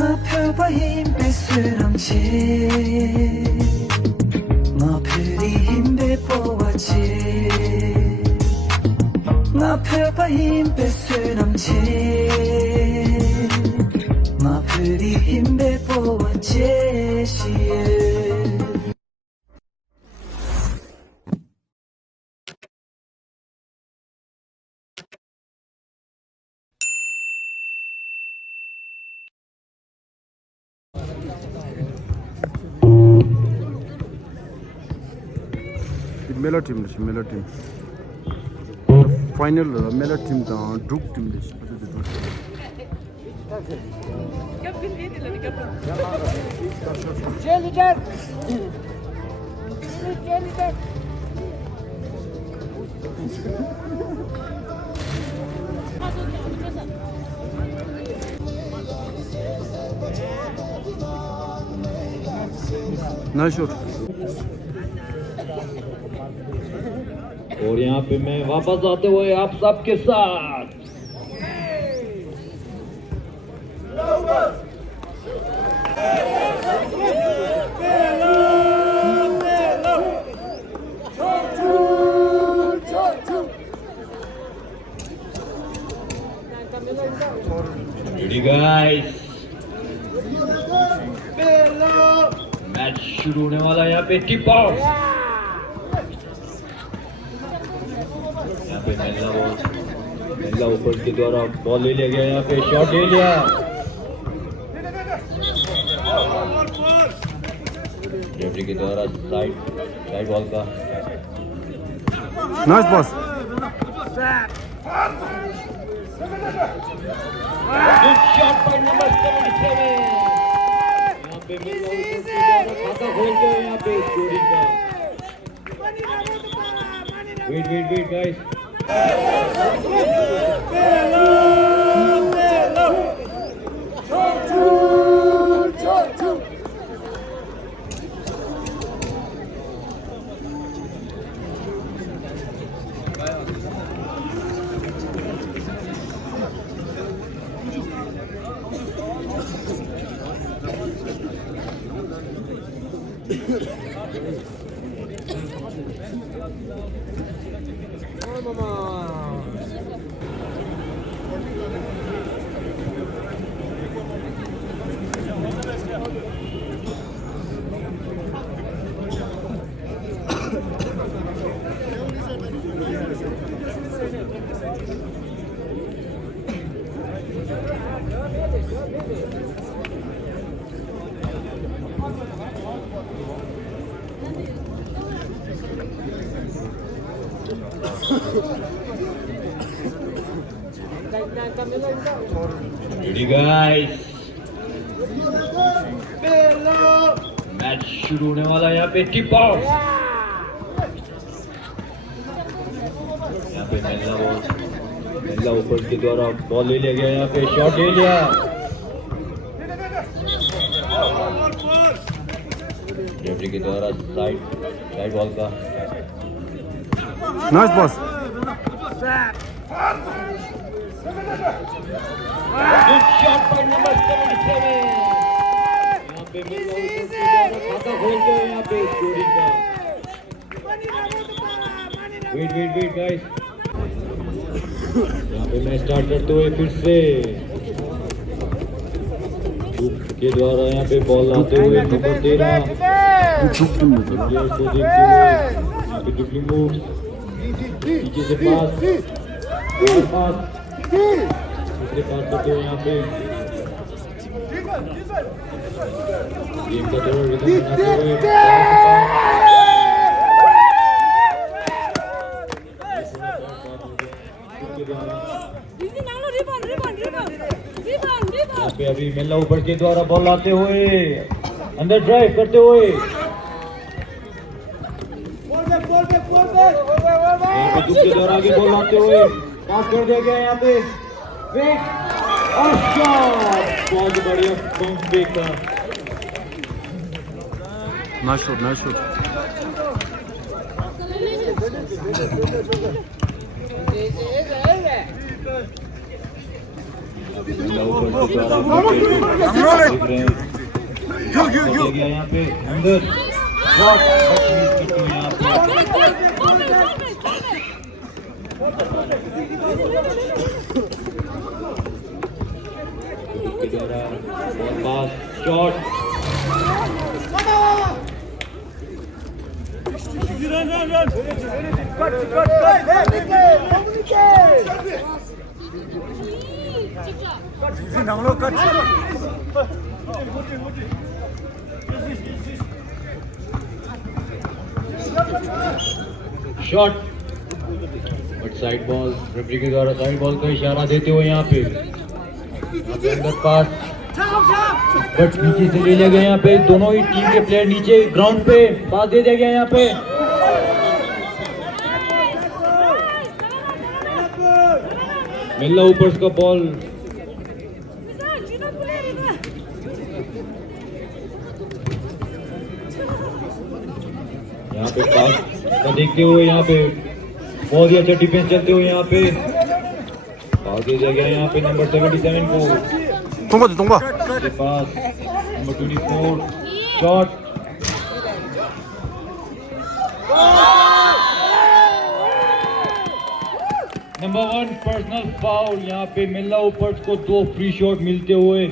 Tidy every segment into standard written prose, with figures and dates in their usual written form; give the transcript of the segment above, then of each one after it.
펴봐힘 뺏으람지 마프리힘 배포와지 마펴봐힘 뺏으람지 마프리힘 배포와지 시에 मेला Tim final मेला टिम त Druk Tim nice shot और यहाँ पे मैं वापस आते हुए आप सबके साथ Ready guys, मैच शुरू होने वाला है यहाँ पे टिप ऑफ। यहाँ पे महिला ऊपर के द्वारा बॉल ले लिया गया, यहाँ पे शॉट ले लिया। रेफरी के द्वारा साइड बॉल का नाइस पास गुड शॉट बाय नंबर 77। यहाँ पे खाता खोलते हैं यहाँ पे स्कोरिंग का। Wait guys, ready guys, match शुरू होने वाला है यहाँ पे टिप ऑफ। यहाँ पे महिला ऊपर के द्वारा बॉल ले लिया गया, यहाँ पे शॉट ले लिया। रेफरी के द्वारा साइड बॉल का नाइस पास गुड शॉट बाय नंबर 77। यहाँ पे खाता खोलते हैं यहाँ पे स्कोरिंग का। वेट गाइस, यहाँ पे मैं स्टार्ट करते हुए फिर से के द्वारा यहाँ पे बॉल लाते हुए नंबर 13 प्लेयर्स को देखते हुए यहाँ पे ड्रिबलिंग मूव, पीछे से पास दूसरे पास करते हुए यहाँ पे गेम का थोड़ा रिदम बनाते हुए यहाँ पे अभी महिला ऊपर के द्वारा बॉल लाते हुए अंदर ड्राइव करते हुए यहाँ पे दूसरे द्वारा आगे बॉल लाते हुए पास कर दिया गया। यहाँ पे और शॉट, बहुत बढ़िया बाउंस बैक था। नाइस शॉट महिला ऊपर के द्वारा देख रहे हैं हो गया यहाँ पे अंदर शॉट मिस करते हुए यहाँ पे के द्वारा pass shot shot but side ball referee के द्वारा साइड बॉल का इशारा देते हुए यहाँ पे अंदर पास बट नीचे से ले लिया गया यहाँ पे दोनों ही टीम के प्लेयर नीचे ग्राउंड पे पास दे दिया गया यहाँ पे मिल्ला ऊपर का बॉल यहाँ पे पास का देखते हुए यहाँ पे बहुत ही अच्छा डिफेंस चलते हुए यहाँ पे पास दे दिया गया यहाँ पे नंबर 77 को 동바 के pass number 24 shot number 1 personal foul यहाँ पे मिल्ला ऊपर को 2 फ्री शॉट मिलते हुए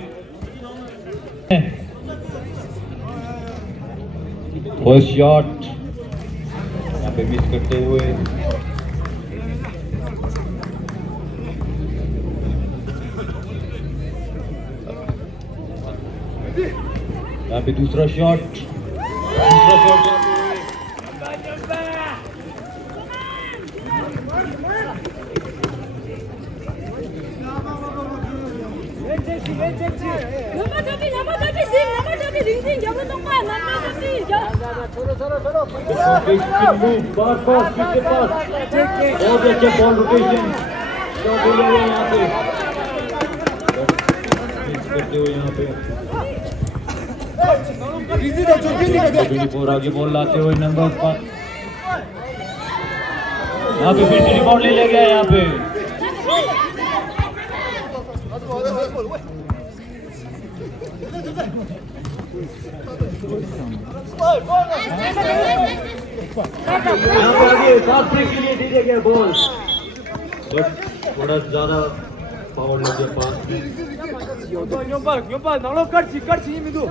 फर्स्ट शॉट यहाँ पे मिस करते हुए यहाँ पे दूसरा शॉट बहुत अच्छे बॉल रोटेशन यहाँ पे करते हुए यहाँ पे 24 आगे बॉल लाते हुए नंबर 5 यहाँ पे फिर से रिबाउंड ले लिया गया यहाँ पे आगे 7 ब्रेक के लिए दे दिया गया बॉल बट थोड़ा ज्यादा पावर लग गया पास 연발 나로 깔치 이미도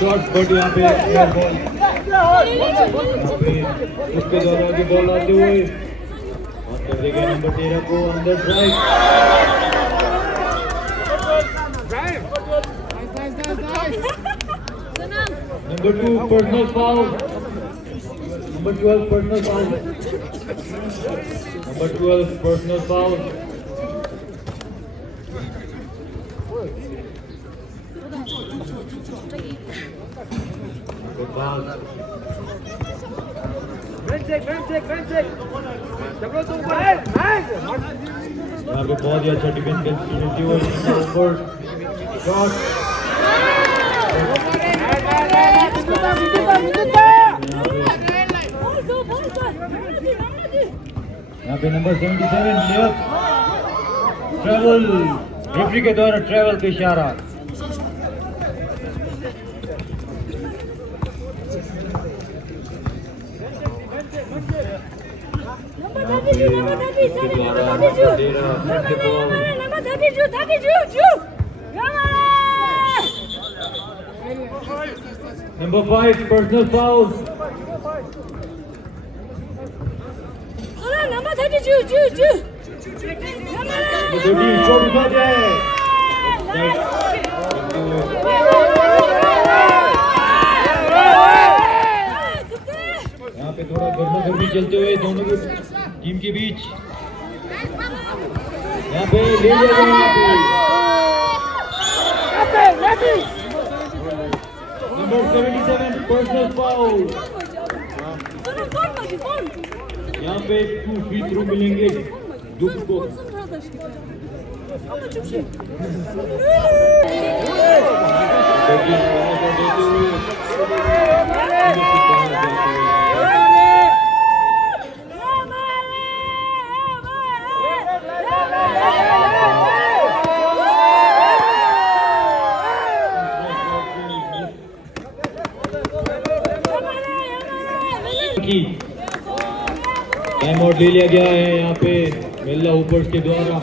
शॉट बट यहाँ पे बॉल उसके द्वारा आगे बॉल आते हुए और कर देगा नंबर 13 को अंदर drive Number 2 personal foul. Number 12 personal foul. Number 12 personal foul. Good foul. 벤책 잡로 좀 यहाँ पे बहुत ही अच्छा डिफेंस खेलती हुई ऊपर शॉट यहाँ पे नंबर 77 लेफ्ट ट्रेवल रेफरी के द्वारा ट्रेवल का इशारा Number 5 personal foul. Number 32. शॉट उठा जाए यहाँ पे थोड़ा गर्मी चलते हुए दोनों की टीम के बीच यहाँ पे ले लिया गया नंबर 77 पर्सनल फाउल यहाँ पे 2 फ्री थ्रो मिलेंगे दुख को टाइम आउट ले लिया गया है यहाँ पे मिल्ला ऊपर के द्वारा।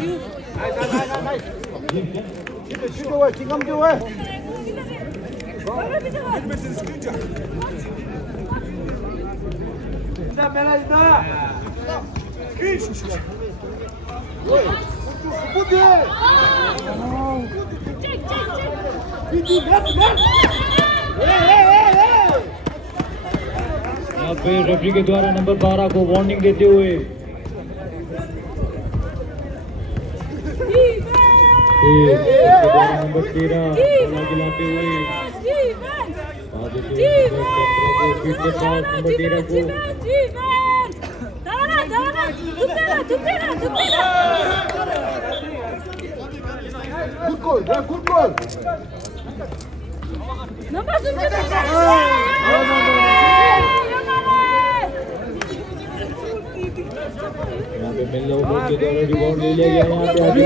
यहाँ पे रेफरी के द्वारा नंबर 12 को वार्निंग देते हुए नंबर 13 खिलाते हुए नंबर 13 को यहाँ पे मिल्ला ऊपर के द्वारा रिबाउंड ले लिया गया। यहाँ पे आगे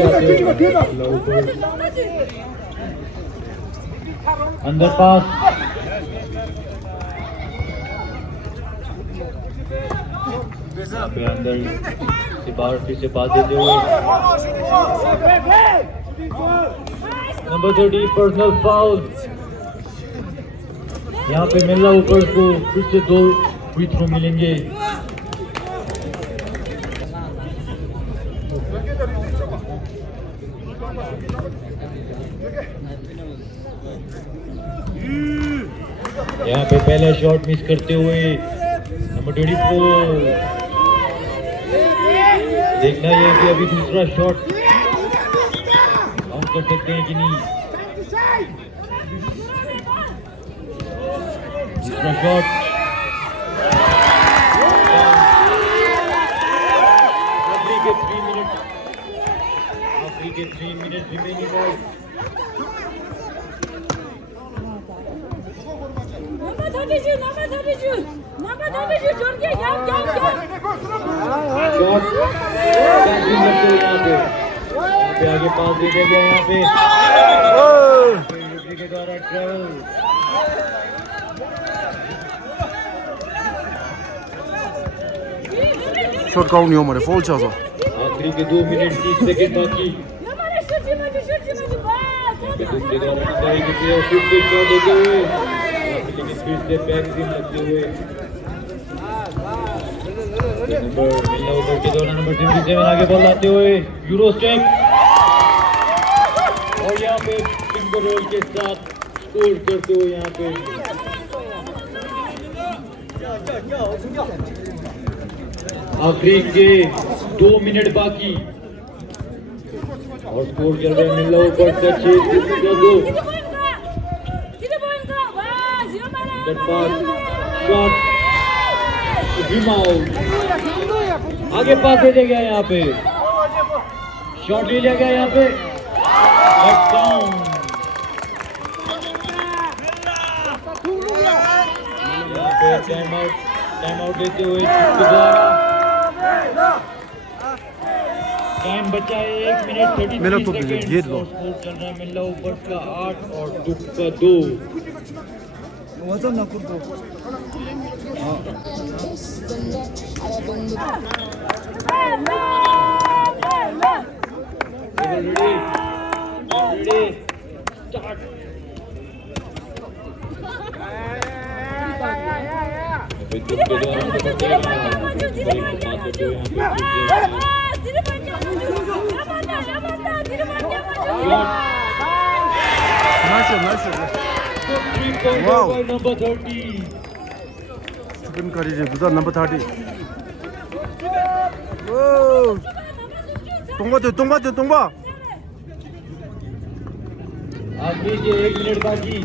अंदर पास यहाँ पे अंदर सिफारशी से पास देते हुए नंबर 30 पर्सनल फाउल। यहाँ पे मिल्ला ऊपर को फिर से 2 फ्री थ्रो मिलेंगे। यहाँ पे पहला शॉट मिस करते हुए नंबर 24 देखना ये कि अभी दूसरा शॉट हम कर सकते हैं कि नहीं। दूसरा शॉट आखिरी के 3 मिनट रिमेनिंग। शॉट यहाँ पे आगे पास दे दिया गया। यहाँ पे के द्वारा ट्रेवल शॉट काउंट नहीं हो हमारे फॉल चाह आखिरी के 2 मिनट 30 सेकंड बाकी। के द्वारा फिर से शॉट देते हुए लेकिन फिर से बैक स्पिन लगते हुए नंबर मिल्ला ऊपर के द्वारा नंबर 27 आगे बॉल लाते हुए यूरो स्टेप और यहाँ पे फिंगर रोल के साथ स्कोर करते हुए यहाँ पे आखिरी के 2 मिनट बाकी और स्कोर चल रहा है मिल्ला ऊपर से 6-2। शॉट आगे पास दे दिया गया। यहाँ पे शॉट ले लिया गया। यहाँ पे टाइम आउट लेते हुए टाइम बचा है 1 मिनट 33 सेकंड। स्कोर चल रहा है मिल्ला ऊपर का 8 और दुख का 2। Wow. Number 30. Chicken curry je buda number 30. Whoa. Tongba. आखिरी के 1 मिनट बाकी।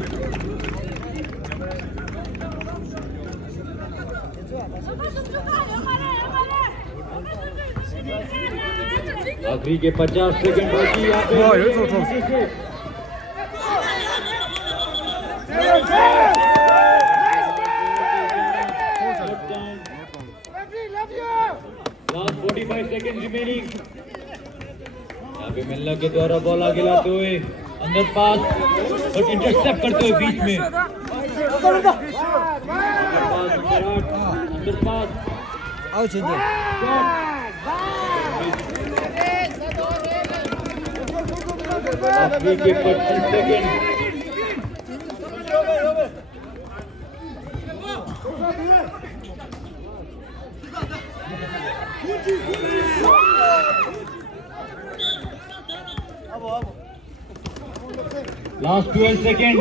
आखिरी के 50 सेकंड बाकी यहाँ पे। वाह, ये तो था। Last 45 seconds remaining. यहाँ पे मिल्ला के द्वारा बॉल आगे लाते हुए अंदर पास और इंटरसेप्ट करते हुए बीच में अंदर पास आखिरी के 25 सेकंड। Last 12 seconds.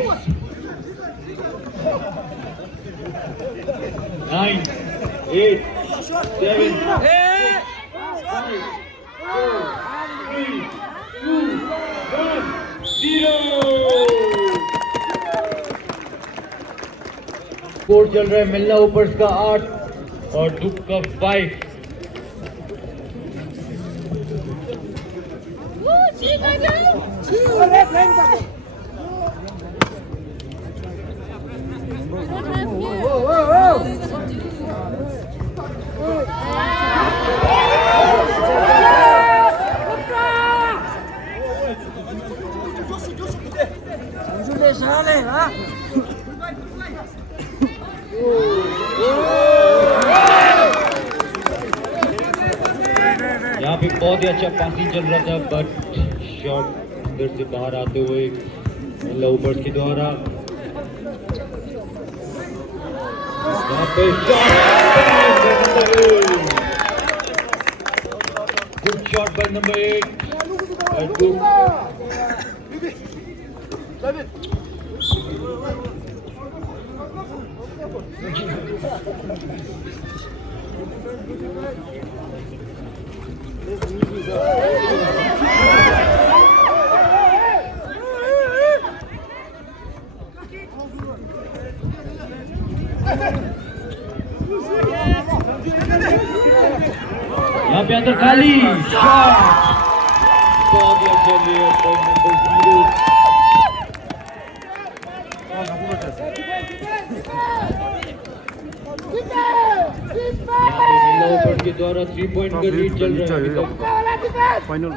9, 8, 7, 6, 5, 4, 3, 2, 1, 0. स्कोर चल रहा है मिल्ला ओपर्स का 8 और दुख का 5। यहाँ पे बहुत ही अच्छा पासिंग चल रहा था बट शॉट अंदर से बाहर आते हुए मिल्ला ओपर्स के द्वारा यहाँ पे गुड शॉट बाय नंबर 8 यहाँ पे अंदर खाली शॉट बहुत ही अच्छा लिया पॉइंट नंबर 0। मिल्ला ओपर्स के द्वारा 3 पॉइंट का लीड चल रहा है अभी तक। Final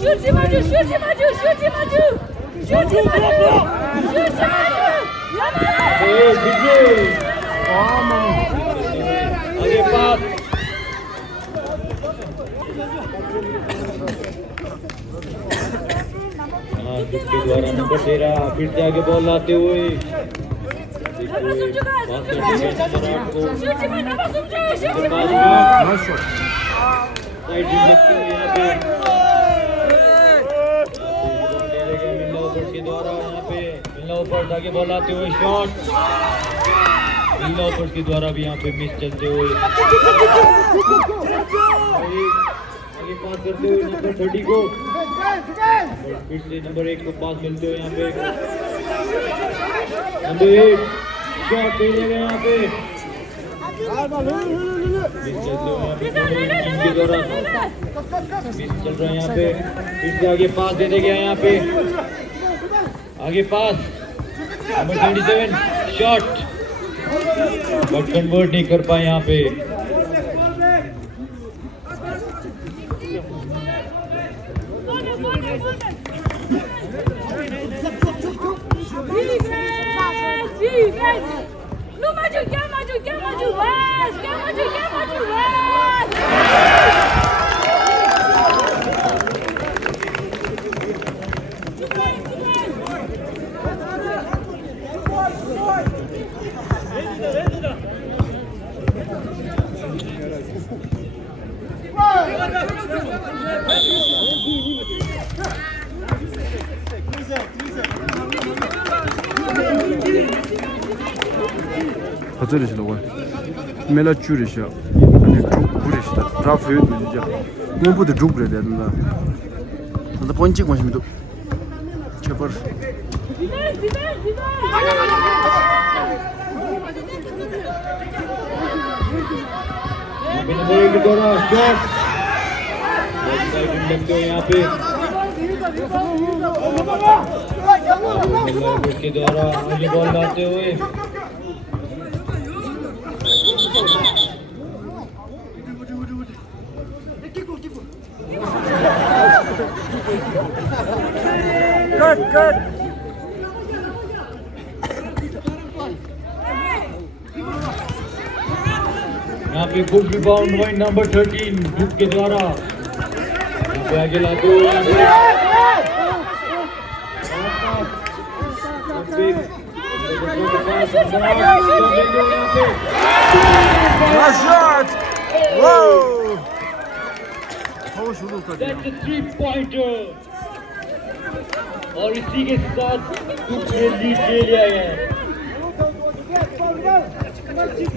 Shoot him, Maju! Shoot him, Maju! Shoot him, Maju! Shoot him, Maju! Shoot him, Maju! आगे पास जिसके द्वारा नंबर 13 फिर से आगे बॉल लाते हुए मिल्ला ओपर्स आगे बॉल लाते हुए शॉट मिल्ला ओपर्स के द्वारा भी यहाँ पे मिस चलते हुए आगे पास करते हुए नंबर 30 को फिर से नंबर 1 को पास मिलते हुए यहाँ पे नंबर 1 शॉट खेलेगा यहाँ पे मिस चलते हुए यहाँ पे के द्वारा मिस चल रहा है यहाँ पे फिर से आगे पास दे देगा यहाँ पे आगे पास नंबर 27 शॉट बट कन्वर्ट नहीं कर पाए यहाँ पे No, Maju! Get Maju! Get Maju! West! Get Maju! Get Maju! West!这里是了我，买了酒的些，那酒不的些，咱非有东西讲，我不得酒不来的那，那帮你几关系没都，吃不是。नंबर 1 के द्वारा शॉट लगते हैं यहाँ पे के द्वारा आगे बॉल लाते हुए यहाँ पे गुड रिबाउंड पॉइंट नंबर 13 ग्रुप के द्वारा आगे लाते हुए Nice shot! Whoa! बहुत शुरू कर दिया। That's a 3-pointer और इसी के साथ ग्रुप ने लीड ले लिया है।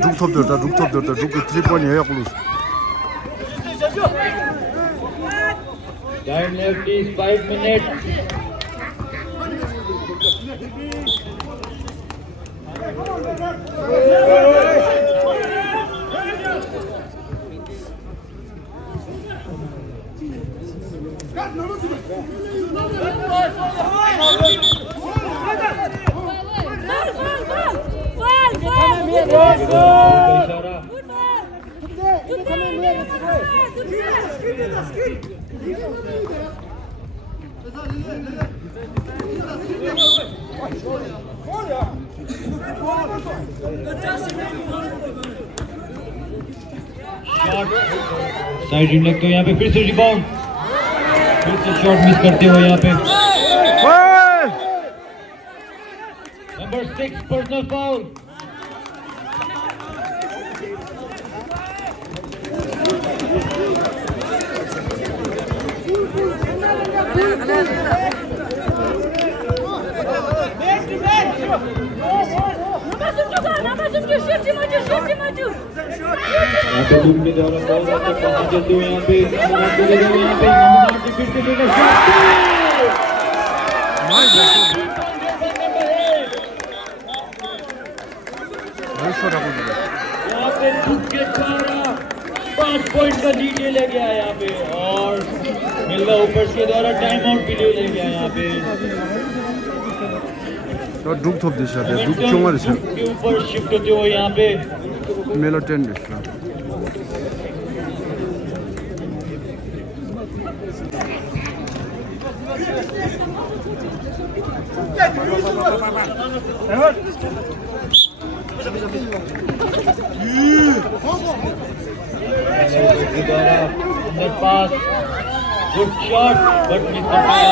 룩톱 들었다. 룩 3포인트 해야 골. Time left is 5 minutes. Side लगते हो यहाँ पे फिर से रिबाउंड फिर से शॉट मिस करते हो यहाँ पे नंबर 6 पर्सनल फाउल यहाँ पे टीम के द्वारा बहुत अच्छे पास चलते हुए यहाँ पे नंबर 8 फिर से लेकर यहाँ पे ग्रुप के द्वारा 5 पॉइंट का लीड ले गया यहाँ पे और मिल्ला ऊपर के द्वारा टाइम आउट भी ले गया यहाँ पे 룩톱 드셔야 돼. 룩 정말 드셔. के ऊपर शिफ्ट होते हो यहाँ पे 멜로 10 드셔. पास गुड शॉट बट मिस कर पाया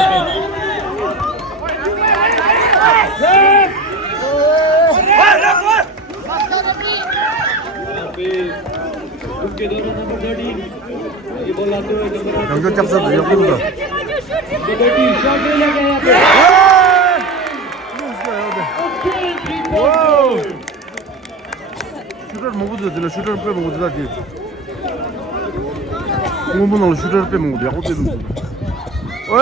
यहाँ पे उसके दोनों नंबर 13 ये बॉल आते हुए 연결 cap사도 역군다. शॉट ले गया यहाँ पे 슈터를 먹어도 되나? 슈터를 빼 먹어도 되나? 공부는 슈터를 빼 먹어도 야구 때도 돼. 왜?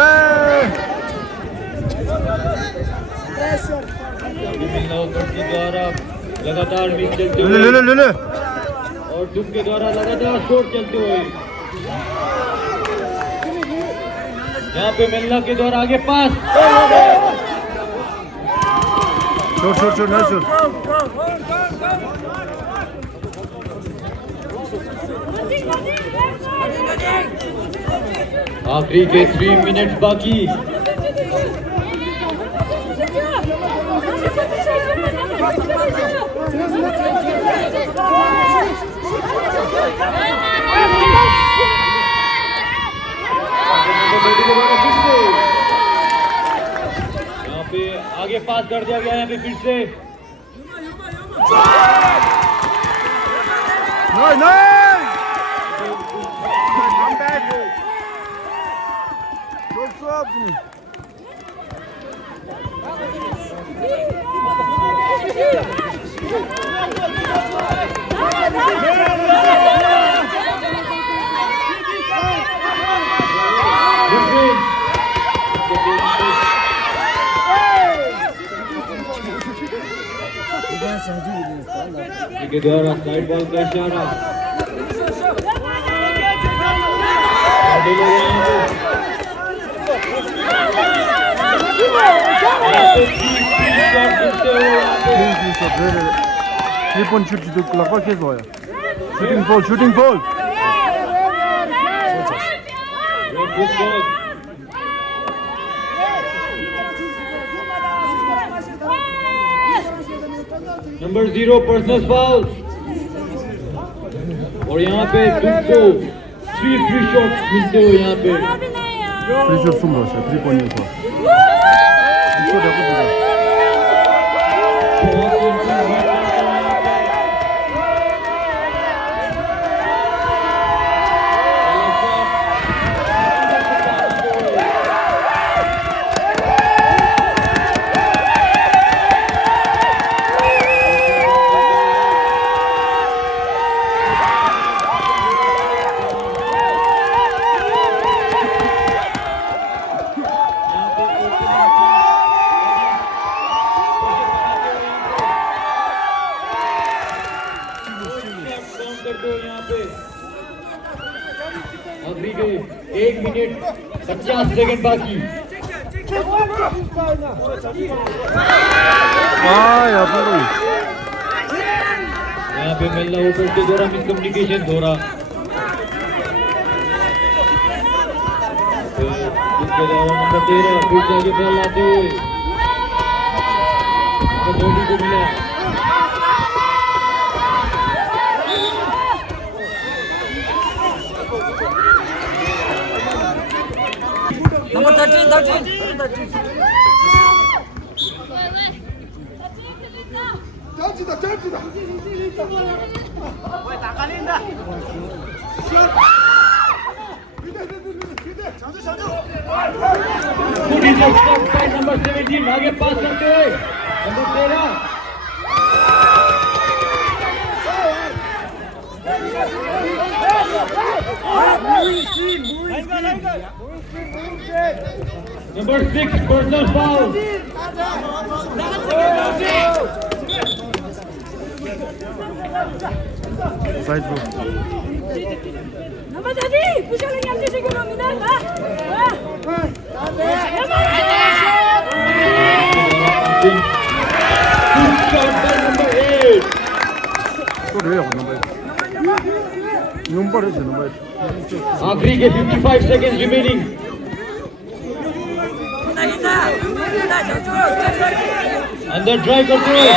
के द्वारा लगातार मिस चलते हुए ले और दुम के द्वारा लगातार शॉट चलते हुए यहाँ पे मिल्ला के द्वारा आगे पास शॉट नाइस शॉट आखिरी के 3 मिनट बाकी यहाँ पे आगे पास कर दिया गया यहाँ पे फिर से नाइस के द्वारा साइड बॉल का इशारा आगे लोग हैं यहाँ पे। शॉट खेलते हुए यहाँ पे 3-point shoot 지도 클락바 계속 와요. 슈팅 볼. Good ball. Number 0 personal foul और यहाँ पे तुमको 3 फ्री शॉट्स मिलते हो यहाँ पे। 프리쇼 숨 넣었어요. 3-point에서. 이거 내가 보자. अभी के 1 मिनट 50 सेकंड बाकी। 야, 바로. यहाँ पे मिलना ऊपर के द्वारा मिसकम्युनिकेशन द्वारा इसके द्वारा नंबर 13 फिर से आगे बॉल लाते हुए धोनी को मिला। Number 13. नंबर 17 आगे पास करते हुए नंबर 13 Number 6 personal foul. 사이드. Nama tadi, puja lagi yang kita guna minat, ah. Good shot by number 8. 또 왜요, 넘버 8? 넘버 8. आखिरी के 55 seconds remaining. अंदर ट्राई करते हुए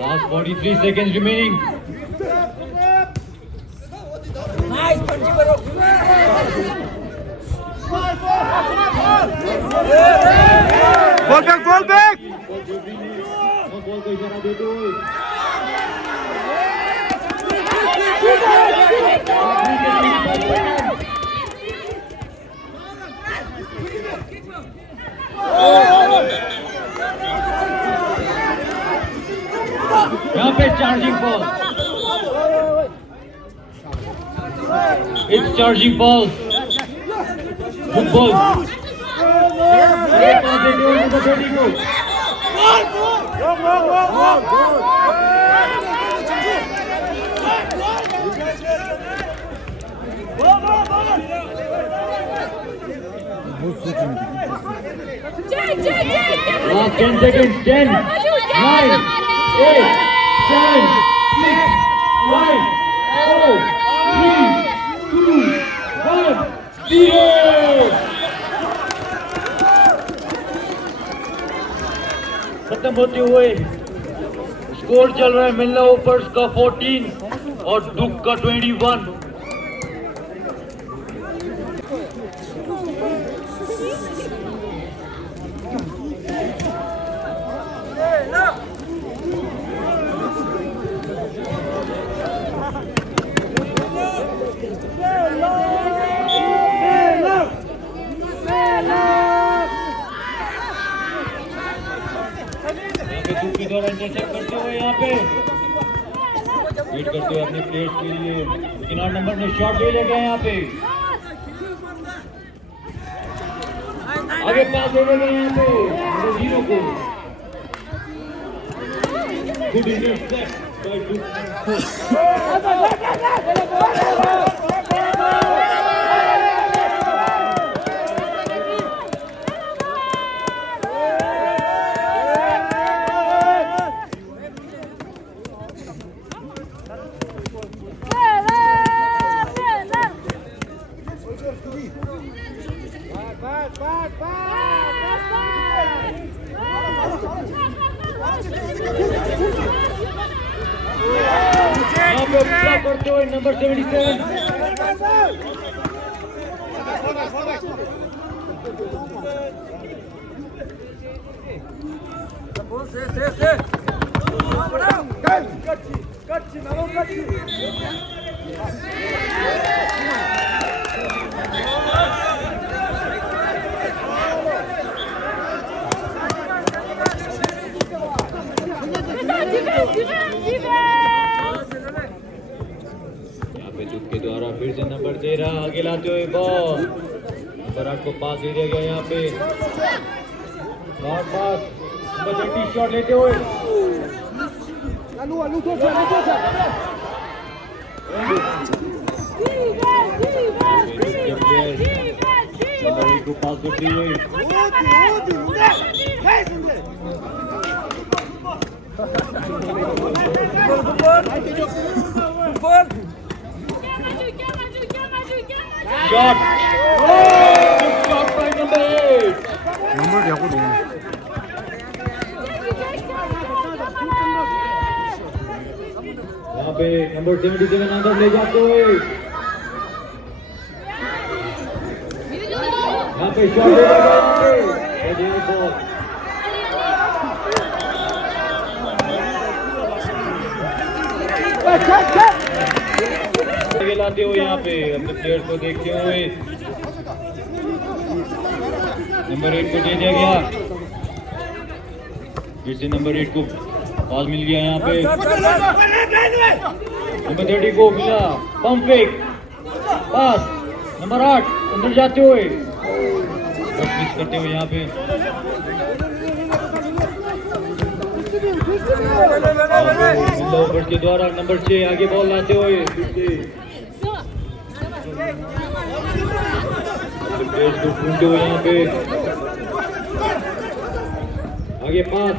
लास्ट 43 seconds remaining. Nice, Panji Baro. Ball back! Ball को इशारा देते हुए यहाँ पे charging ball. It's charging ball. Good ball. Last 10 seconds. 10, 9, 8, 7, 6, 5, 4, 3, 2, 1, 0. खत्म होते हुए स्कोर चल रहा है मिलना ओपर्स का 14 और दुख का 21। के द्वारा इंटरसेप्ट करते हुए यहाँ पे वेट करते हुए अपने प्लेयर्स के लिए, लेकिन 8 नंबर ने शॉट ले गए यहाँ पे। आगे पास हो गया यहाँ पे जीरो को गुड इंटरसेप्ट बाय टू यहाँ पे पूरा करते हुए नंबर 77 यहाँ पे दुख के द्वारा फिर से नंबर 13 आगे लाते हुए बॉल नंबर 8 को पास दे दिया गया यहाँ पे पास नंबर 20 शॉट लेते हुए नंबर 1 को पास करते हुए शॉट शॉट बाय नंबर 8 नंबर क्या को दूँ यहाँ पे नंबर 77 अंदर ले जाते हुए यहाँ पे शॉट ले बॉल आगे लाते हुए यहाँ पे अपने प्लेयर को देखते हुए नंबर 8 को दे दिया गया फिर से नंबर 8 को पास मिल गया यहाँ पे नंबर 30 को मिला पंप फेक पास नंबर 8 अंदर जाते हुए बस मिस करते हुए यहाँ पे ओवर के द्वारा नंबर 6 आगे बॉल लाते हुए पेज को ढूंढते हुए यहाँ पे आगे पास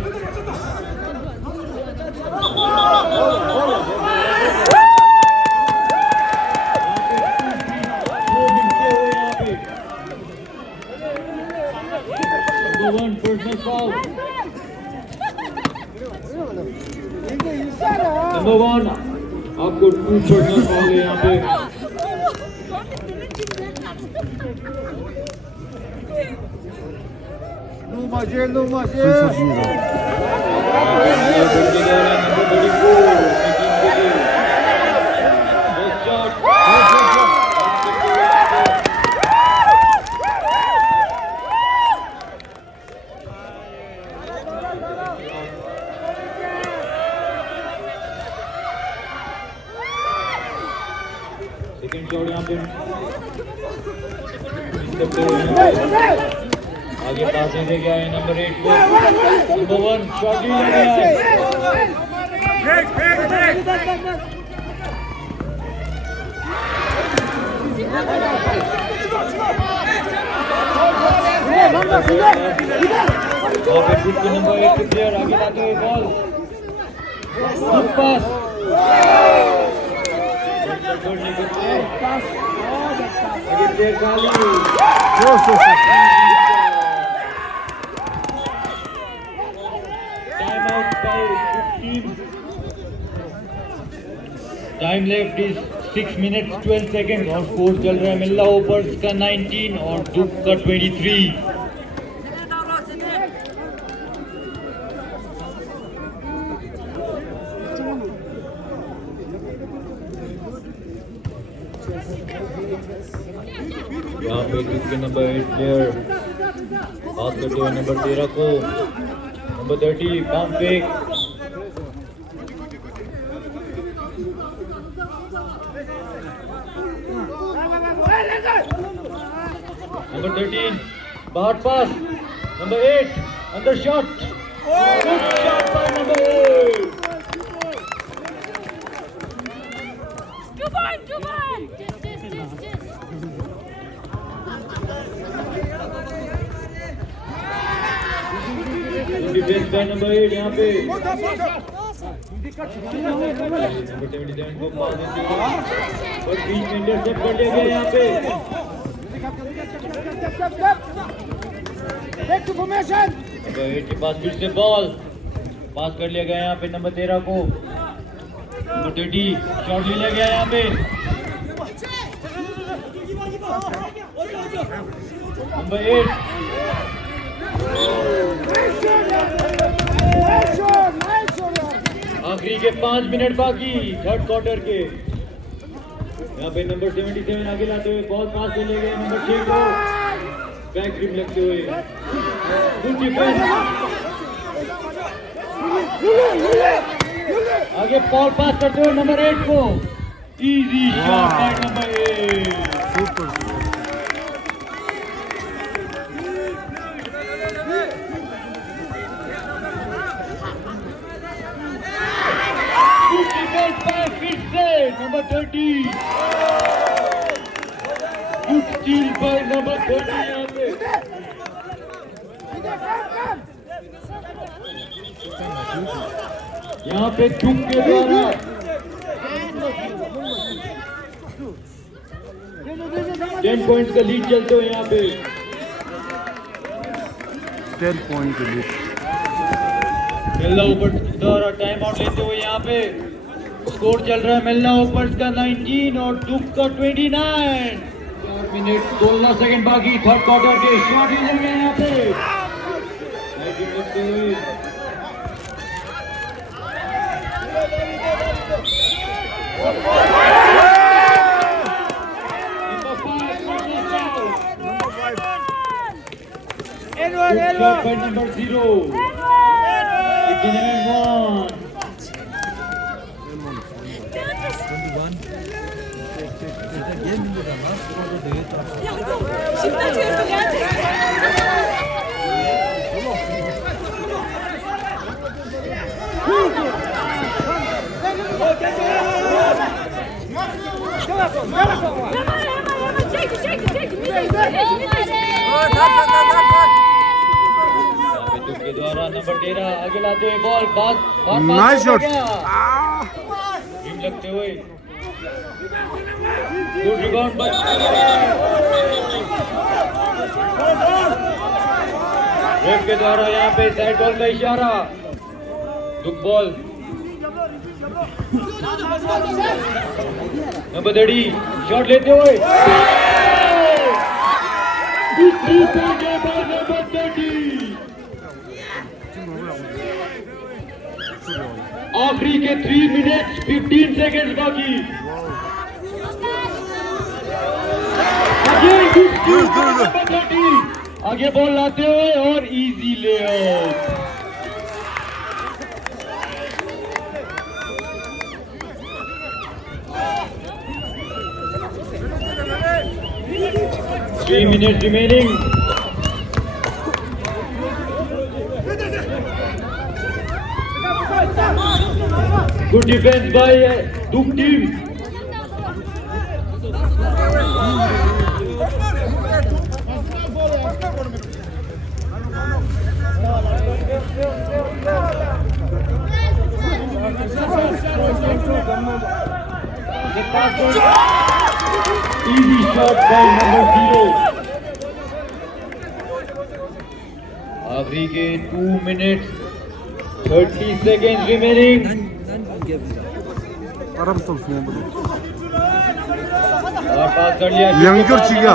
नंबर 1 पर्सनल फाउल नंबर 1 आपको 2 पर्सनल फाउल है यहाँ पे सेकंड शॉट यहाँ पे आगे पास दे गया है नंबर 8 को नंबर 1 शॉट ही लग गया है नंबर 1 के प्लेयर आगे लाते हुए बॉल पास आगे प्लेयर खाली टाइम लेफ्ट इज 6 मिनट्स 12 सेकेंड और स्कोर चल रहा है मिल्ला ओपर्स का 19 और दुख का 23 यहाँ पे दुख के नंबर 8 प्लेयर पास करते हुए नंबर 13 को नंबर 30 पंप फेक नंबर 13 बाहर पास नंबर 8 अंदर shot good shot by number 8 Juban! Defence by number 8 यहाँ पे नंबर 77 को पास देते हुए और बीच में इंटरसेप्ट कर लिया गया यहाँ पे नंबर 8 के पास फिर से बॉल पास कर लिया गया यहाँ पे नंबर 13 को नंबर 30 शॉट ले लिया गया यहाँ पे नंबर 8 आखिरी के 5 मिनट बाकी थर्ड क्वार्टर के यहाँ पे नंबर 77 आगे लाते हुए बॉल पास कर लिया गया नंबर 6 को बैक ग्रिप लगते हुए गुड डिफेंस आगे बॉल पास करते हुए नंबर 8 को इजी शॉट बाय नंबर 8 नंबर 30 गुड स्टील बाय नंबर 30 यहाँ पे यहाँ पे चुक के द्वारा 10 पॉइंट्स का लीड चलते हुए यहाँ पे 10 पॉइंट के लीड मेल्ला ओपर्स द्वारा टाइम आउट लेते हुए यहाँ पे स्कोर चल रहा है मेल्ला ओपर्स का 19 और दुख का 29 4 मिनट 16 सेकंड बाकी थर्ड क्वार्टर के शॉट ले गए यहाँ पे shot by number 0 के द्वारा नंबर 13 आगे लाते हुए बॉल नाइस शॉट ड्रीम लगते हुए गुड रिबाउंड बाय रेफ के द्वारा यहाँ पे साइड बॉल का इशारा दुख बॉल नंबर 30 शॉट लेते हुए आखिरी के 3 मिनट 15 सेकंड बाकी आगे बॉल लाते हुए और easy layout Three minutes remaining. Good defense by Duke team. Easy shot by number 0. आखिरी के 2 minutes 30 seconds remaining. आराम से सुनो बोलो और पास कर लिया यंगर चिया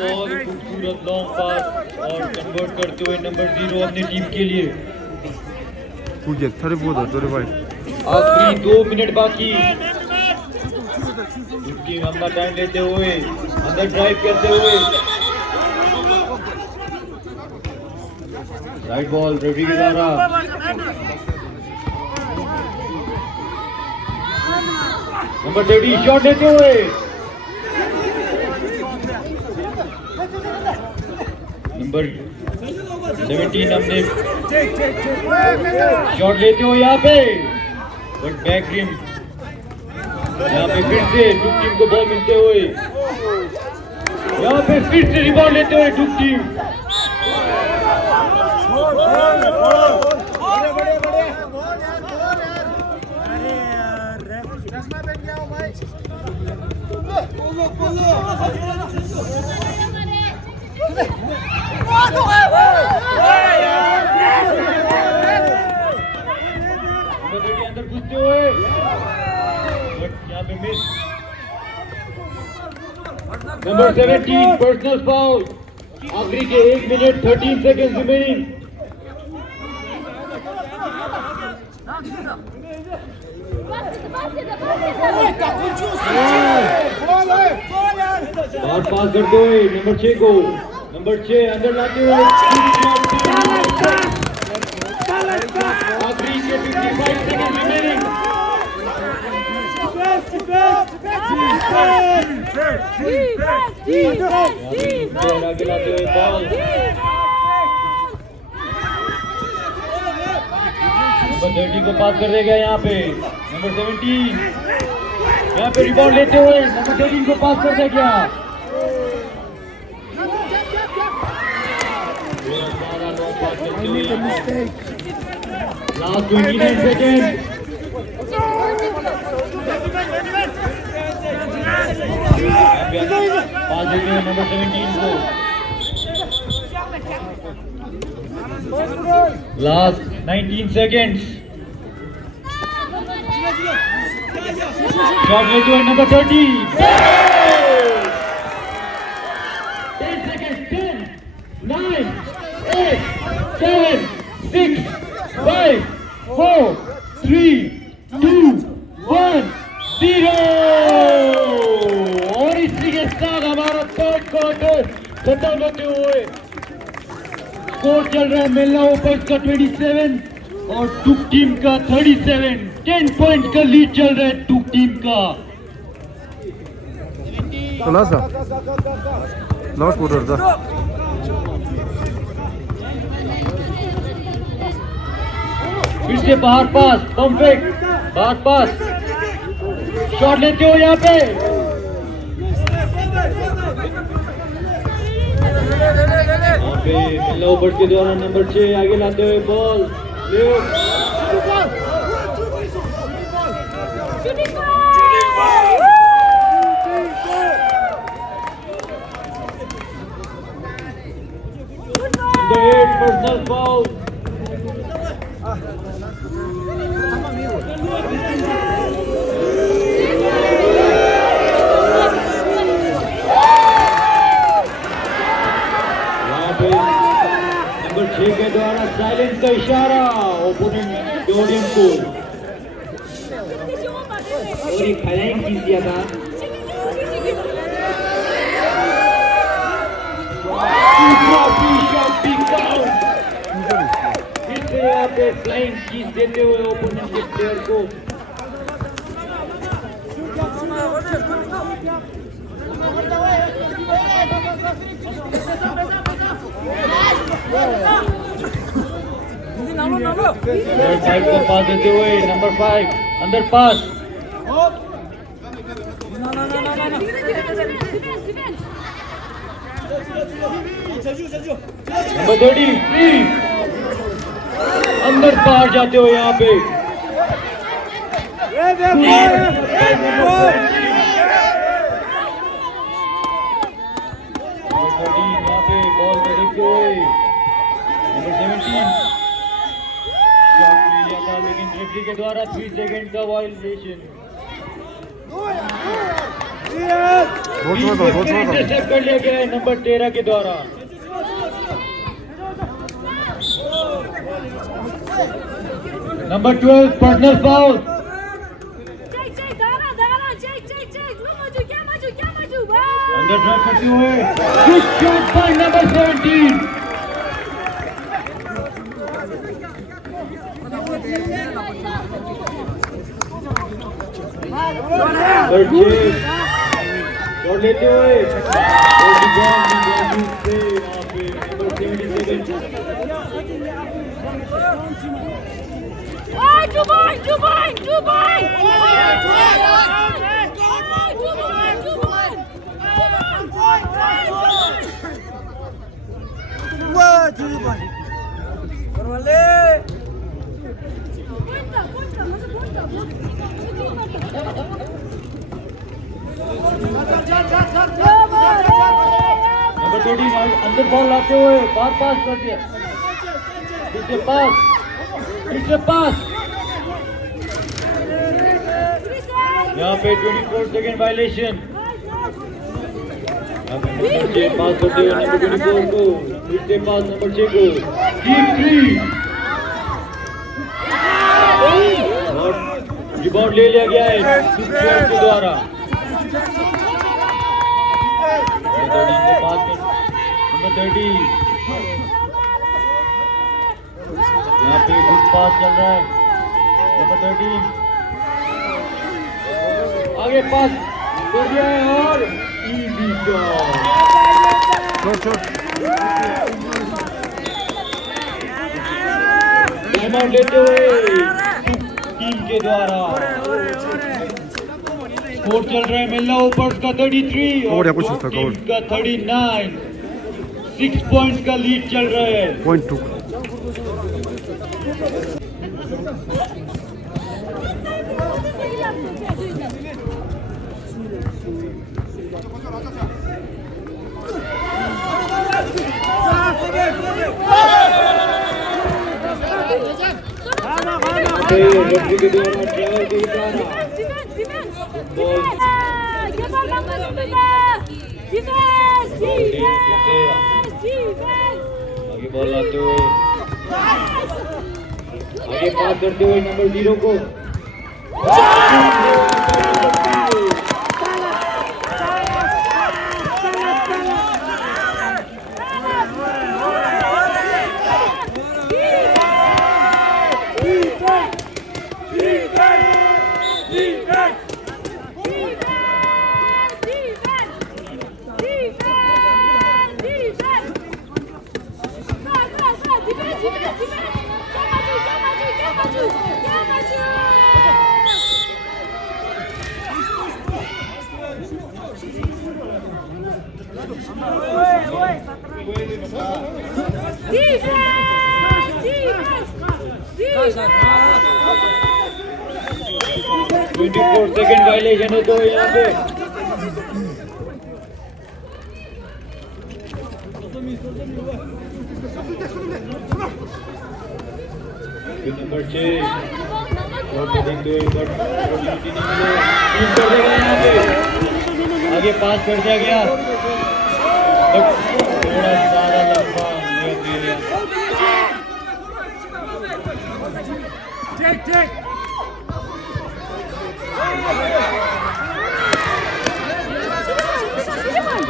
बहुत खूबसूरत लॉन्ग पास और कन्वर्ट करते हुए नंबर 0 अपनी टीम के लिए मुझे थोड़े बहुत थोड़े भाई आखिरी 2 मिनट बाकी टीम अपना टाइम लेते हुए अंदर ड्राइव करते हुए राइट बॉल रेफरी के द्वारा नंबर 30 शॉट लेते हुए नंबर 17 अपने शॉट लेते हो यहाँ पे बट बैक रिम यहाँ पे फिर से डुक टीम को बॉल मिलते हुए यहाँ पे फिर से रिबाउंड लेते हुए डुक टीम अंदर घुसते हुए बट यहाँ पे मिस नंबर 17 पर्सनल फाउल आखिरी के 1 मिनट 13 सेकंड रिमेनिंग बाहर पास करते हुए नंबर 6 को नंबर 6 अंदर लाते हुए आखिरी के 55 सेकंड रिमेनिंग आगे लाते हुए बॉल नंबर 30 को पास कर देगा यहाँ पे नंबर 17 यहाँ पे रिबाउंड लेते हुए नंबर 13 को पास कर देगा लास्ट 29 सेकेंड पास देते हुए नंबर 17 को लास्ट 19 seconds शॉट लेते हुए नंबर 30 10 seconds 10 9 8 7 6 5 4 3 2 1 0 और इसी के साथ हमारा थर्ड क्वार्टर खत्म होते हुए स्कोर चल रहा है मेला ओपर्स का 27 और टुक टीम का 37 10 पॉइंट का लीड चल रहा है टुक टीम का तो लास्ट क्वार्टर था फिर से बाहर पास परफेक्ट बाहर पास शॉट लेते हो यहाँ पे यहाँ पे मेला ओवर्स के द्वारा नंबर 6 आगे लाते हुए ball number 8 personal foul number 6 के द्वारा साइलेंस का इशारा ओपोनेंट डोडियम को और एक खिलाड़ी जीत दिया था फिर से यहाँ पे फ्लाइंग चीज देते हुए ओपोनेंट के प्लेयर को नंबर 5 को पास देते हुए नंबर 5 अंदर पास नंबर 30 फ्री अंदर बाहर जाते हुए यहाँ पे यहाँ पे बॉल को देखते हुए नंबर 17 शॉट ले लिया था लेकिन रेफरी के द्वारा 3 सेकंड का वायलेशन इंटरसेप्ट कर लिया गया है नंबर 13 के द्वारा नंबर 12 पर्सनल फाउल अंदर ड्राइव करते हुए गुड शॉट बाय नंबर 17 6 शॉट लेते हुए और डिजाइन से वहां पे नंबर 77 Oh, Dubai, Dubai, Dubai! Number 13 अंदर बॉल लाते हुए बार पास कर दिया पीछे पास यहाँ पे 24 सेकेंड वायलेशन पास करते हुए नंबर 24 को फिर से पास नंबर 6 को और रिबाउंड ले लिया गया है प्लेयर के द्वारा नंबर 30 यहाँ पे गुड पास चल रहा है नंबर 13 आगे पास कर दिया है और इजी शॉट टाइम आउट लेते हुए टीम के द्वारा स्कोर चल रहा है मेला ओपर्स का 33 और टीम का 39 6 पॉइंट्स का लीड चल रहा है पॉइंट 2 रेफरी के द्वारा ट्रैवल के द्वारा आगे बॉल लाते हुए आगे पास करते हुए नंबर 0 को सेकेंड वायलेशन है तो यहाँ पे नंबर 6 आगे पास कर दिया गया थोड़ा ज्यादा लंबा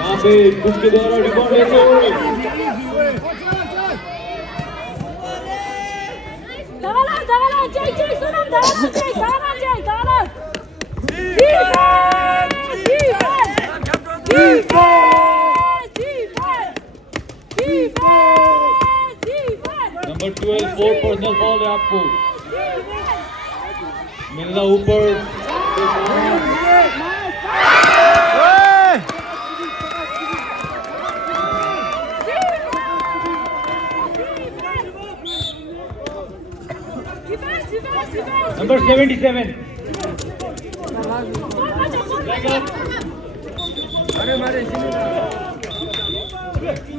यहाँ पे कुछ के द्वारा रिबाउंड लेते हुए नंबर 12 4 पर्सनल फॉल है आपको मिलना ऊपर नंबर 77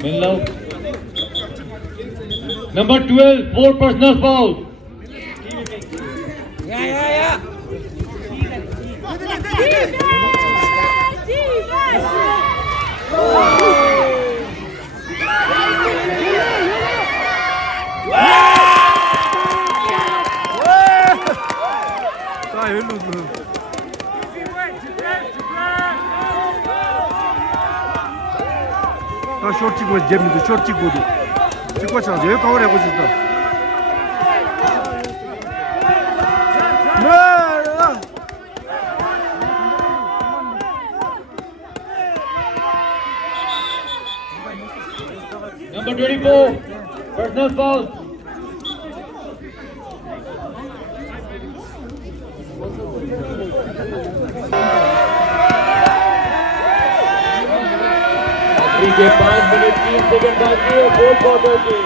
मिलना नंबर 12 4 पर्सनल फॉल 숏 찍고 재밌는데 숏 찍고도 찍고 차 여기 가오래 하고 싶다. 네. Number 24, personal foul. आखिरी के 5 मिनट 3 सेकंड बाकी है 4 क्वार्टर के।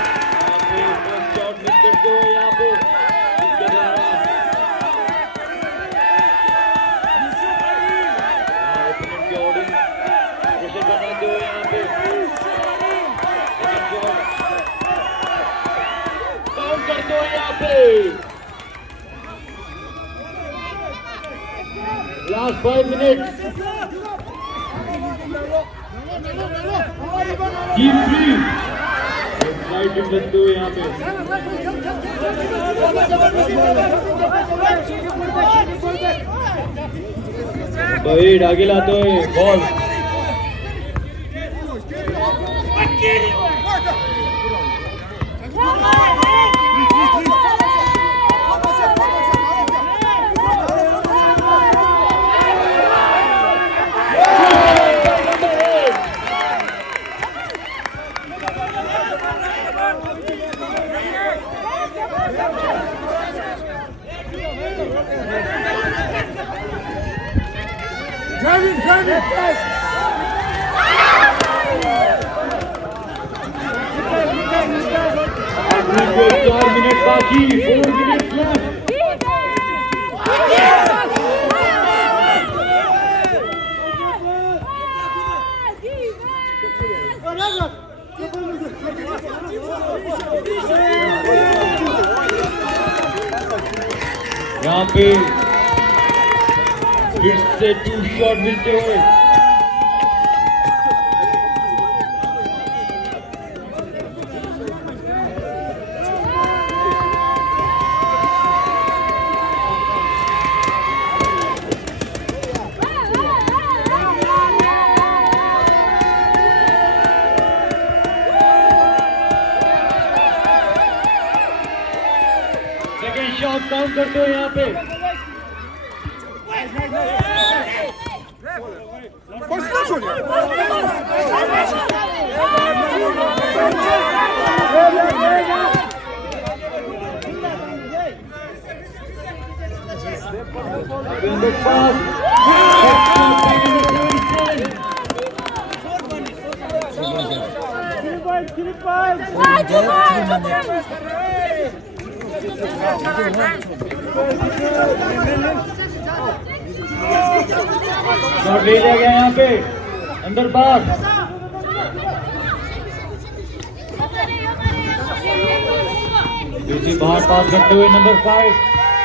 फर्स्ट शॉट मिस करते हुए यहाँ पे इसके द्वारा ओपोनेंट के ऑडियंस प्रेशर बनाते हुए यहाँ पे काउंट करते हुए यहाँ पे लास्ट 5 मिनट टीम 3 राइट इन करते हुए यहाँ पे तो एड आगे लाते हुए बॉल आखिरी 4 मिनट बाकी 4 मिनट लेफ्ट यहाँ पे फिर से 2 शॉट मिलते हुए सेकंड शॉट काउंट करते हो यहाँ पे शॉट ले लिया गया यहाँ पे अंदर बाहर दूसरी बाहर पास करते हुए नंबर 5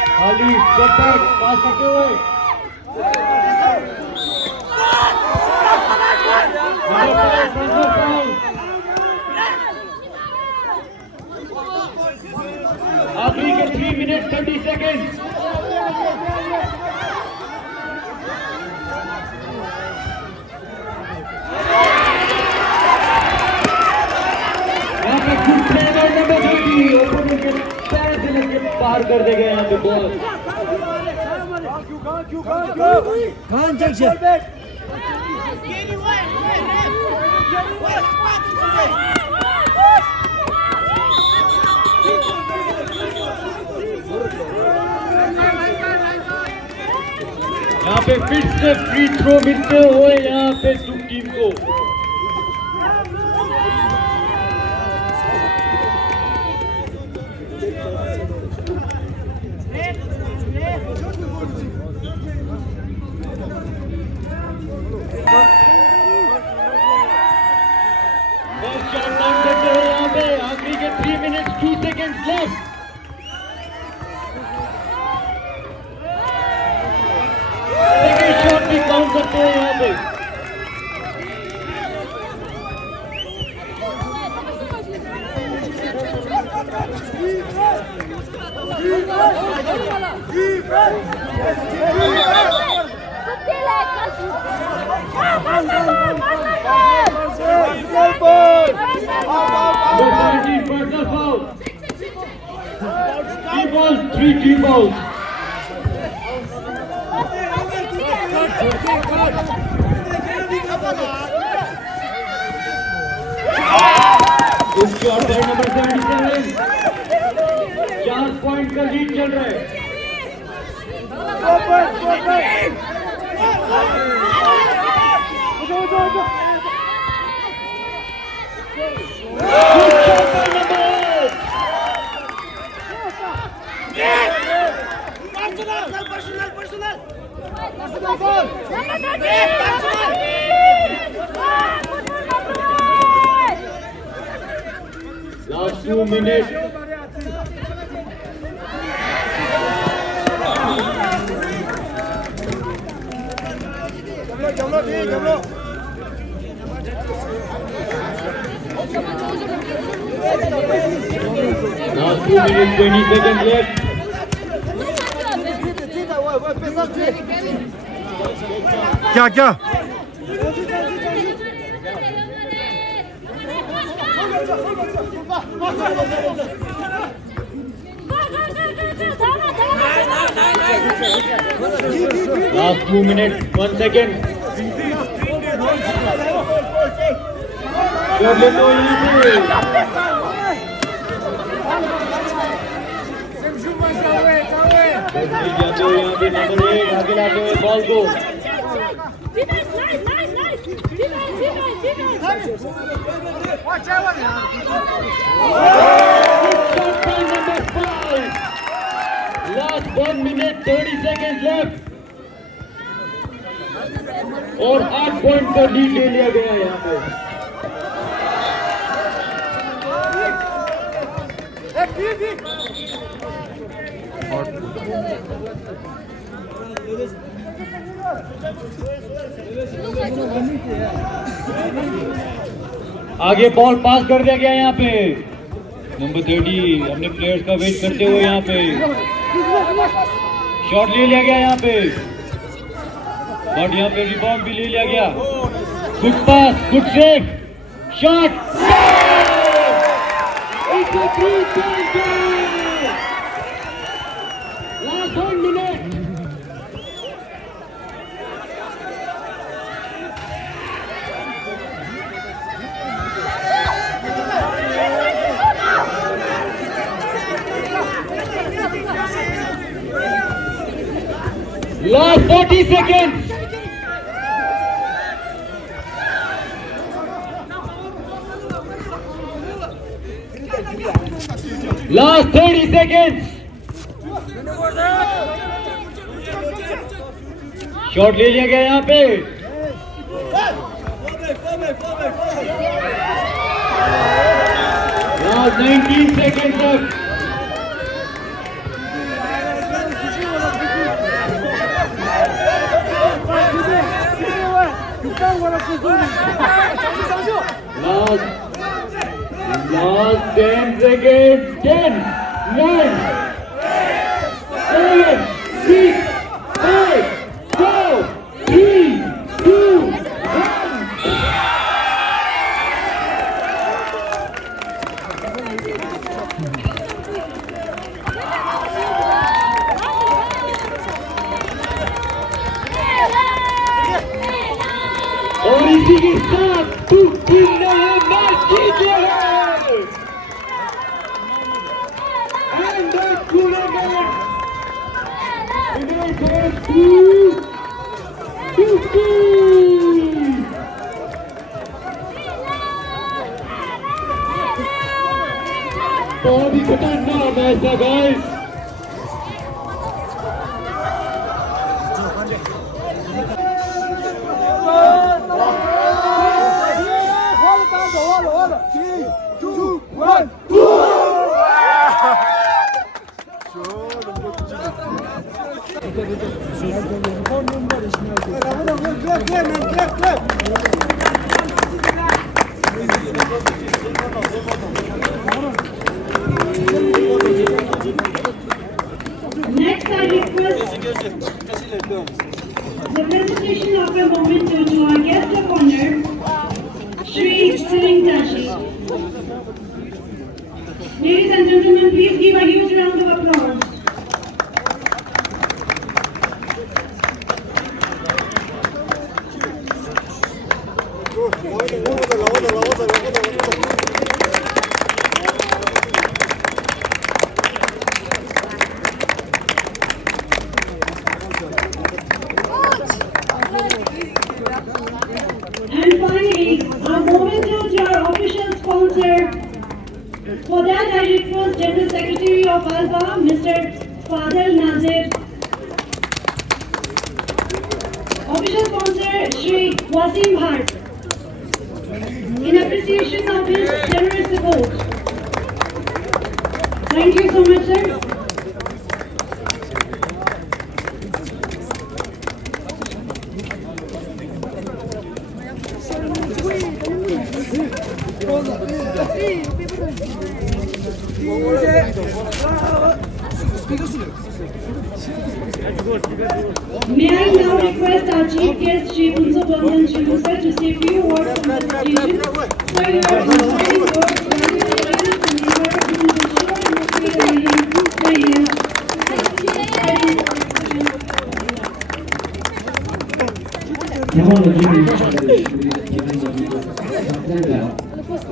खाली स्टेप बैक पास करते हुए नंबर 5 आखिरी के 3 मिनट 30 सेकेंड पार कर देगा यहाँ पे बॉल यहाँ पे फिर से फ्री थ्रो मिलते हुए यहाँ पे सुख टीम को आखिरी के 3 मिनट 2 सेकेंड लेफ्ट सेकेंड शॉट भी काउंट करते हैं यहाँ पे personal foul. 3 balls, 3 team balls. Shot by number 77 4 पॉइंट का लीड चल रहा है Last 2 minutes. Last 2 minutes, 20 seconds left. क्या क्या Last 2 minutes, 1 second. Shot ले लो यहाँ पे। जाते हो यहाँ पे नंबर 8 आगे लाते हुए बॉल को। Defense, nice. Defense. Shot by number 5. Last 1 minute 30 seconds left. और 8 पॉइंट का लीड ले लिया गया यहाँ पे। आगे बॉल पास कर दिया गया यहाँ पे नंबर 30 अपने प्लेयर्स का वेट करते हुए यहाँ पे शॉट ले लिया गया यहाँ पे बट यहाँ पे रिबाउंड भी ले लिया गया गुड पास good save shot last 1 minute Last 40 seconds. Last 30 seconds. Shot ले लिया गया यहाँ पे Last 19 seconds left. Last 10 seconds. 10, 9, 7, 6, 5, 4, 3, 2, 1. और इसी के साथ पुष्टिन ने मैच जीत लिया है and the tournament goes to 50. बहुत ही खतरनाक मैच था guys Next, I request the presentation of a moment to our guest of honor, Shri Salim Tashi. Ladies and gentlemen, please give a huge round of applause. For that, I request General Secretary of ALBA, Mr. Fadel Nazir. Official sponsor, Shri Wasim Bhatt. In appreciation of his generous support. Thank you so much, sir. May I now request our chief guest, Shri Punso Bandhan Shimusar, to say a few words on this occasion. Sir, your inspiring words, valuable guidance and encouragement will ensure and motivate the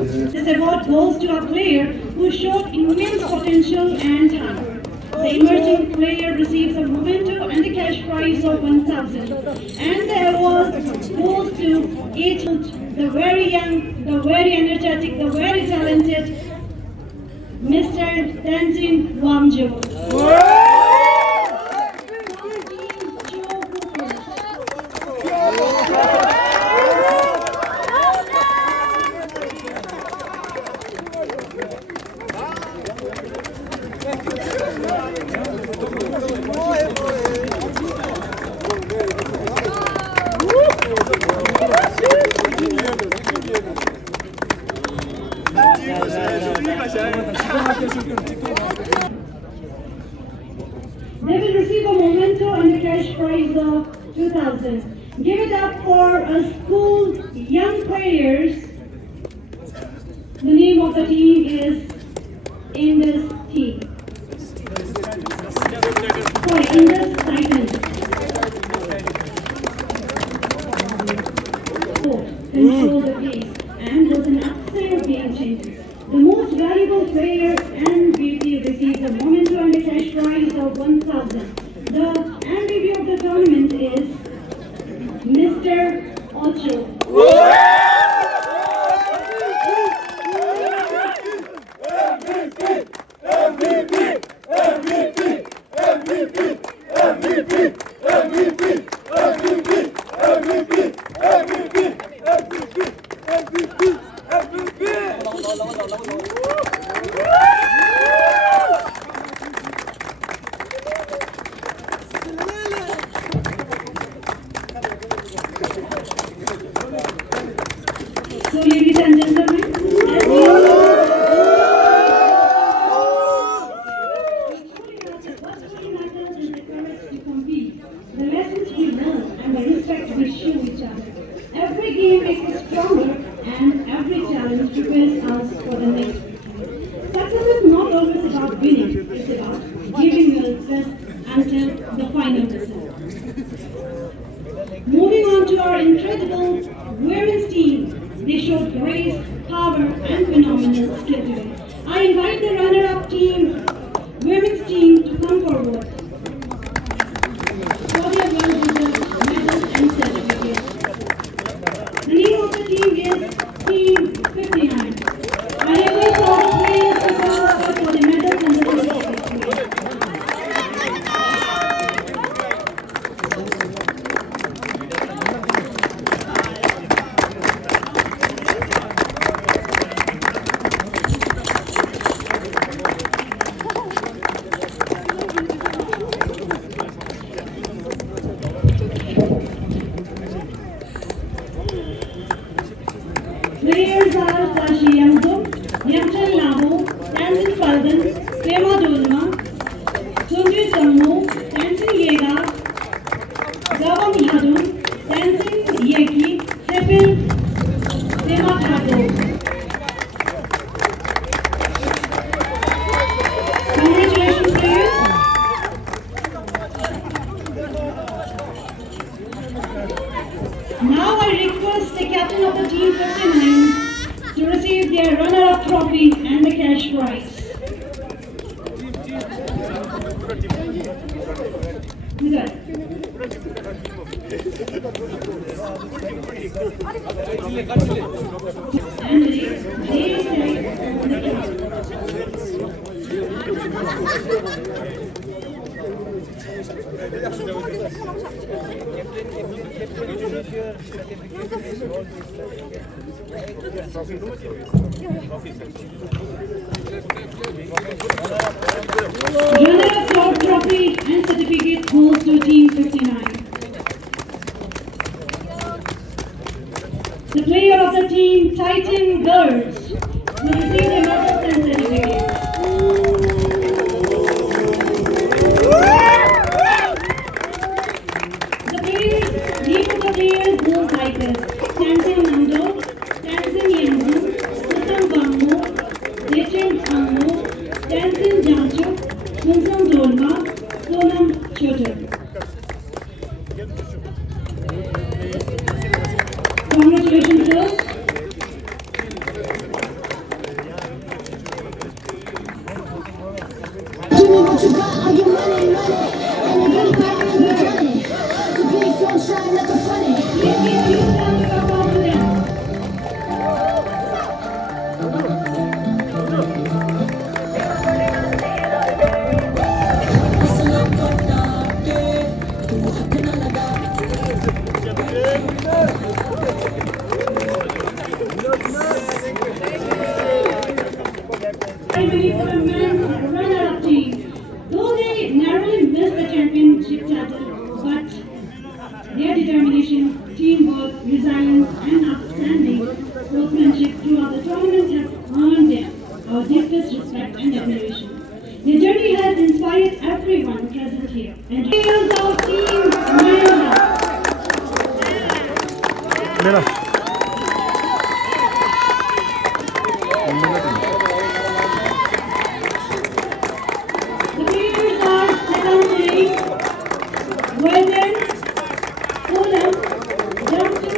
This award goes to a player who showed immense potential and talent. The emerging player receives a memento and a cash prize of 1,000. And the award goes to each, the very young, the very energetic, the very talented Mr. Tenzin Wangjo. They will receive a memento and a cash prize of 2,000. Give it up for a school young players. The name of the team is Indus Team. Sorry, Indus Titans. Control the pace and was an absolute game changer. The most valuable player and MVP receives a memento and a cash prize of 1,000. The MVP of the tournament is Mr. Ocho. So, ladies and gentlemen, as we all know, what truly matters is the courage to compete, the lessons we learn, and the respect we show each other. Every game makes us stronger, and every challenge prepares us for the next. Success is not always about winning, it's about giving your best until the final result. Moving on to our incredible women's team. They showed grace, power, and phenomenal skill today. I invite the runner-up team, women's team, to come forward. For their well-deserved medals and certificates. The name of the team is Team 59. I request all the players to come forward for the medals and the certificates. Players are Tashi Yamdo, Yamchal Labo, Tanzin Faldan, Prema Dolma, Sunjit Jammu, Tanzin Yega, Gavam Yadun, Tanzin Yeki, Sepil Prema Khado. Congratulations, players. Now I request the captain of the team 59 to receive their runner-up trophy and the cash prize. Good. And they say, Runner-up trophy and certificate goes to Team 59. The player of the team, Titan Girls, will receive a medal and certificate. The players, name of the players goes like this: Tansin Nando, Tansin Yenzu, Uttam Bammo, Dechen Ammo, Tansin Jamchuk, Munsam Dolma, Sonam Chotar. Congratulations, sir. Give me what you got, I'll get money, and the big bag is money. It's a big sunshine, nothing funny. Please give a huge round of applause to them. I believe for the men's runner-up team. Though they narrowly missed the championship title, but their determination, teamwork, resilience, and outstanding sportsmanship throughout the tournament have earned them our deepest respect and admiration. Their journey has inspired everyone present here. And here's our team, Mahindra. Mira. The players are Secondary, Weather, Kolam, Jamtu,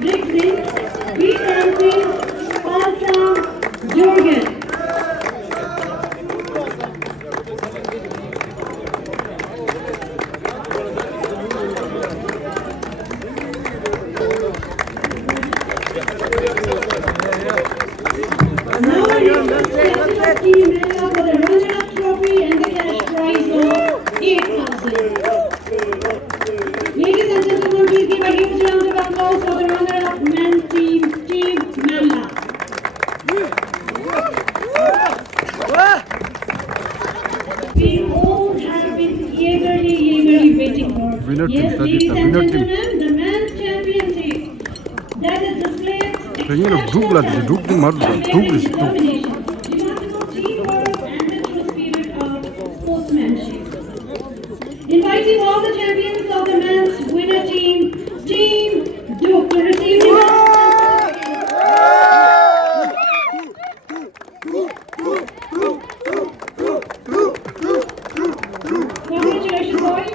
Brixin, Beatansin, Palsam, Jorgen. Now I request the team member for the runner-up trophy and the cash prize of 8,000. Ladies and gentlemen, please give a huge round of applause for the runner-up men's team, Team Malla. We all have been eagerly waiting for. Winner team, Yes, that is ladies the and winner team. gentlemen, the men's championship that is displayed Kayıra dubla dedi, dublu mardu, dublu işte, dublu. remarkable teamwork and the true spirit of sportsmanship. Inviting all the champions of the men's winner team, Team Duke, to receive the congratulations, boys.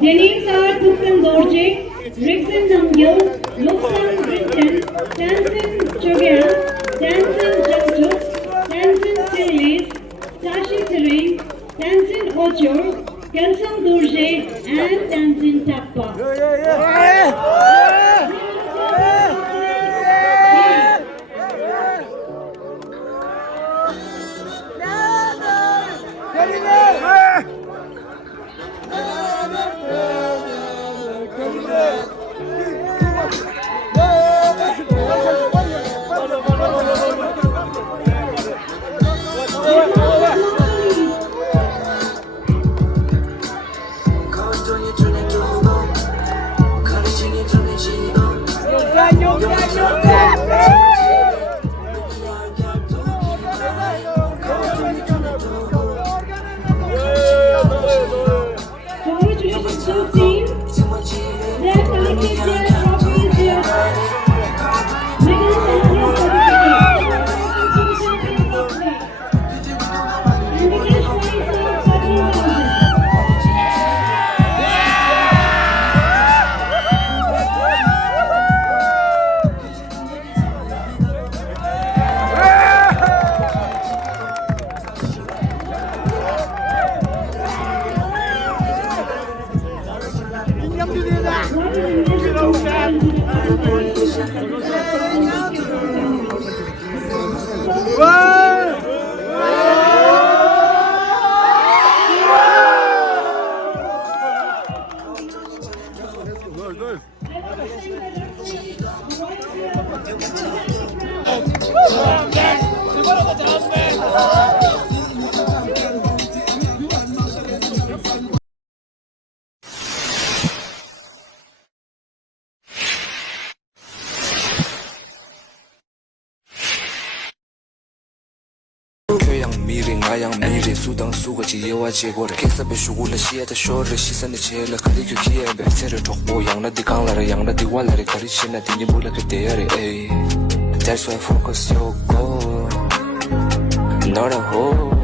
Their names are Dukkan Dorje, Rixin Namgyal, Luksan Brinton, Tansin Chogyal, Tansin Jamchuk, Tansin Sirles, Tashi Sirain, Tansin Ochor, Kelsam Dorje, and Tansin Tappa. Congratulations to the team. They have collected their trophies, their medals and their certificates. And the cash prize of 13,000. What is the 교양 미래 나양 미래 수당 수고 지혜와 제고를 계산배 수고를 시에다 쇼를 시선의 제일 가리켜 기에 배세를 족보 양나디 강라라 양나디 완라를 가리치나 디니 몰라 그때야래 에이 That's why focus your goal 너라 호